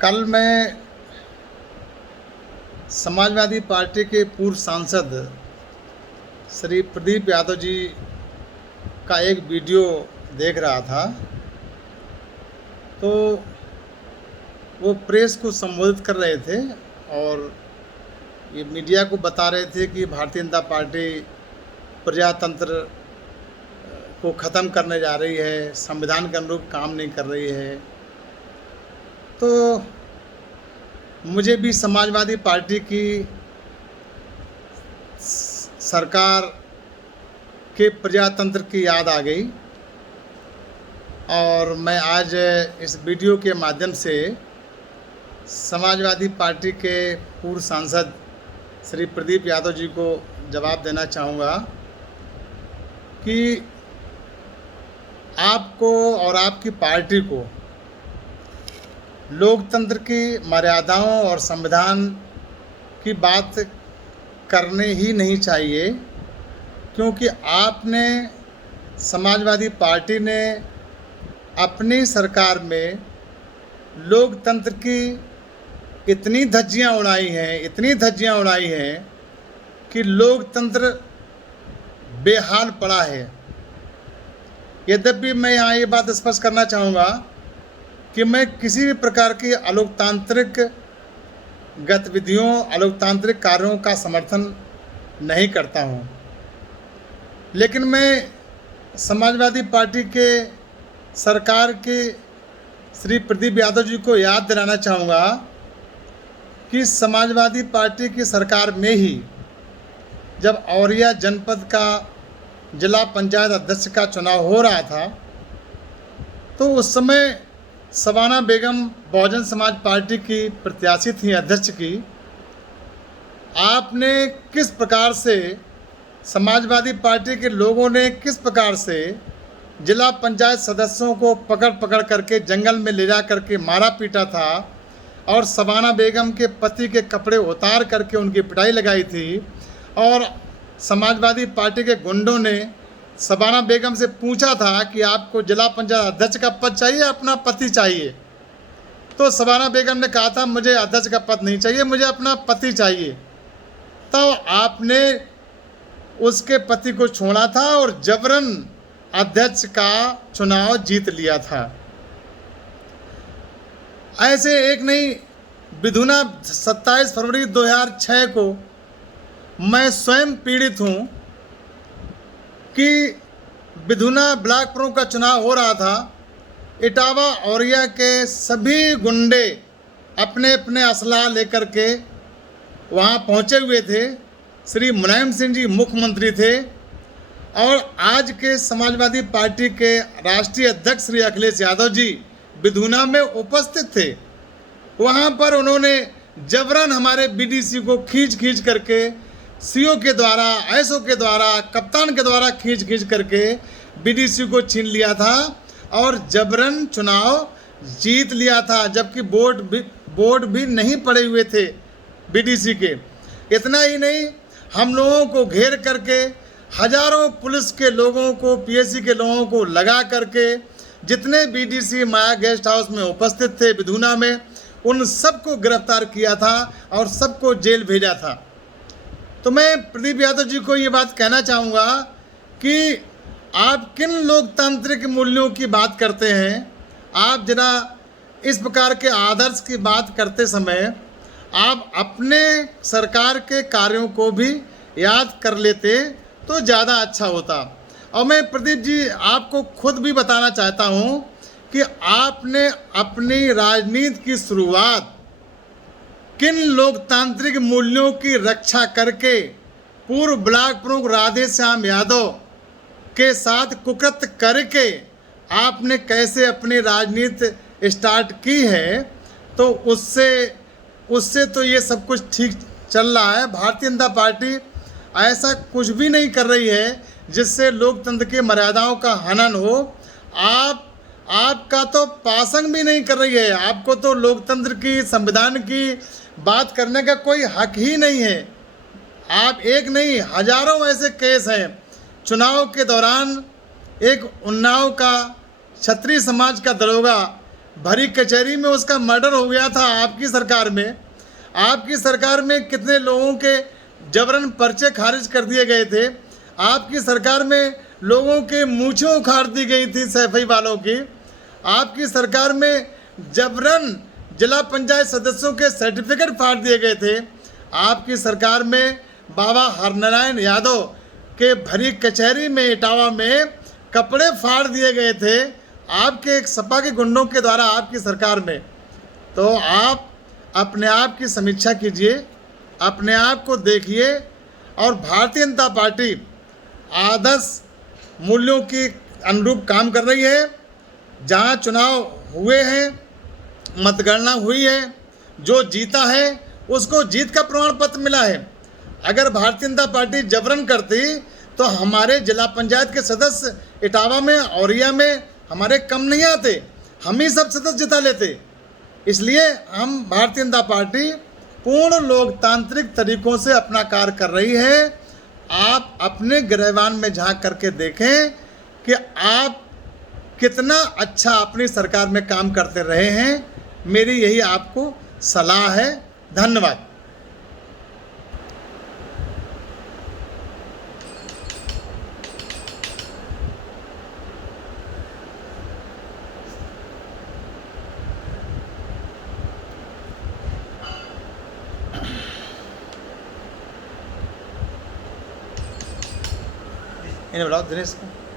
कल मैं समाजवादी पार्टी के पूर्व सांसद श्री प्रदीप यादव जी का एक वीडियो देख रहा था। तो वो प्रेस को संबोधित कर रहे थे और ये मीडिया को बता रहे थे कि भारतीय जनता पार्टी प्रजातंत्र को ख़त्म करने जा रही है, संविधान के अनुरूप काम नहीं कर रही है। तो मुझे भी समाजवादी पार्टी की सरकार के प्रजातंत्र की याद आ गई और मैं आज इस वीडियो के माध्यम से समाजवादी पार्टी के पूर्व सांसद श्री प्रदीप यादव जी को जवाब देना चाहूँगा कि आपको और आपकी पार्टी को लोकतंत्र की मर्यादाओं और संविधान की बात करने ही नहीं चाहिए, क्योंकि आपने समाजवादी पार्टी ने अपनी सरकार में लोकतंत्र की इतनी धज्जियां उड़ाई हैं कि लोकतंत्र बेहाल पड़ा है। यद्यपि मैं यहाँ ये बात स्पष्ट करना चाहूँगा कि मैं किसी भी प्रकार की अलोकतांत्रिक गतिविधियों, अलोकतांत्रिक कार्यों का समर्थन नहीं करता हूँ, लेकिन मैं समाजवादी पार्टी के सरकार के श्री प्रदीप यादव जी को याद दिलाना चाहूँगा कि समाजवादी पार्टी की सरकार में ही जब औरैया जनपद का जिला पंचायत अध्यक्ष का चुनाव हो रहा था, तो उस समय शबाना बेगम बहुजन समाज पार्टी की प्रत्याशी थी अध्यक्ष की। आपने किस प्रकार से, समाजवादी पार्टी के लोगों ने किस प्रकार से जिला पंचायत सदस्यों को पकड़ करके जंगल में ले जा करके मारा पीटा था और शबाना बेगम के पति के कपड़े उतार करके उनकी पिटाई लगाई थी। और समाजवादी पार्टी के गुंडों ने शबाना बेगम से पूछा था कि आपको जिला पंचायत अध्यक्ष का पद चाहिए, अपना पति चाहिए। तो शबाना बेगम ने कहा था मुझे अध्यक्ष का पद नहीं चाहिए, मुझे अपना पति चाहिए। तो आपने उसके पति को छोड़ा था और जबरन अध्यक्ष का चुनाव जीत लिया था। ऐसे एक नहीं, विधुना 27 फरवरी 2006 को मैं स्वयं पीड़ित हूँ कि विधुना ब्लॉक प्रमुख का चुनाव हो रहा था। इटावा औरैया के सभी गुंडे अपने अपने असला लेकर के वहाँ पहुँचे हुए थे। श्री मुलायम सिंह जी मुख्यमंत्री थे और आज के समाजवादी पार्टी के राष्ट्रीय अध्यक्ष श्री अखिलेश यादव जी विधुना में उपस्थित थे। वहाँ पर उन्होंने जबरन हमारे बीडीसी को खींच करके सीओ के द्वारा, एसओ के द्वारा, कप्तान के द्वारा खींच करके बीडीसी को छीन लिया था और जबरन चुनाव जीत लिया था, जबकि बोर्ड भी नहीं पड़े हुए थे बीडीसी के। इतना ही नहीं, हम लोगों को घेर करके हजारों पुलिस के लोगों को, पीएससी के लोगों को लगा करके जितने बीडीसी माया गेस्ट हाउस में उपस्थित थे विधुना में, उन सबको गिरफ्तार किया था और सबको जेल भेजा था। तो मैं प्रदीप यादव जी को ये बात कहना चाहूँगा कि आप किन लोकतांत्रिक मूल्यों की बात करते हैं। आप जरा इस प्रकार के आदर्श की बात करते समय आप अपने सरकार के कार्यों को भी याद कर लेते तो ज़्यादा अच्छा होता। और मैं प्रदीप जी आपको खुद भी बताना चाहता हूँ कि आपने अपनी राजनीति की शुरुआत किन लोकतांत्रिक मूल्यों की रक्षा करके पूर्व ब्लॉक प्रमुख राधे श्याम यादव के साथ कुकृत्य करके आपने कैसे अपनी राजनीति स्टार्ट की है, तो उससे तो ये सब कुछ ठीक चल रहा है। भारतीय जनता पार्टी ऐसा कुछ भी नहीं कर रही है जिससे लोकतंत्र की मर्यादाओं का हनन हो। आपका तो पासंग भी नहीं कर रही है। आपको तो लोकतंत्र की, संविधान की बात करने का कोई हक ही नहीं है। आप एक नहीं, हजारों ऐसे केस हैं। चुनाव के दौरान एक उन्नाव का क्षत्रिय समाज का दरोगा भरी कचहरी में उसका मर्डर हो गया था आपकी सरकार में। आपकी सरकार में कितने लोगों के जबरन पर्चे खारिज कर दिए गए थे। आपकी सरकार में लोगों के मूंछें उखाड़ दी गई थी सैफई वालों की। आपकी सरकार में जबरन जिला पंचायत सदस्यों के सर्टिफिकेट फाड़ दिए गए थे। आपकी सरकार में बाबा हरनारायण यादव के भरी कचहरी में इटावा में कपड़े फाड़ दिए गए थे आपके एक सपा के गुंडों के द्वारा आपकी सरकार में। तो आप अपने आप की समीक्षा कीजिए, अपने आप को देखिए और भारतीय जनता पार्टी आदर्श मूल्यों के अनुरूप काम कर रही है। जहां चुनाव हुए हैं, मतगणना हुई है, जो जीता है उसको जीत का प्रमाण पत्र मिला है। अगर भारतीय जनता पार्टी जबरन करती तो हमारे जिला पंचायत के सदस्य इटावा में औरिया में हमारे कम नहीं आते, हम ही सब सदस्य जिता लेते। इसलिए हम भारतीय जनता पार्टी पूर्ण लोकतांत्रिक तरीकों से अपना कार्य कर रही है। आप अपने गिरहवान में झांक करके देखें कि आप कितना अच्छा अपनी सरकार में काम करते रहे हैं। मेरी यही आपको सलाह है। धन्यवाद। इन्हें बुलाओ दिनेश को।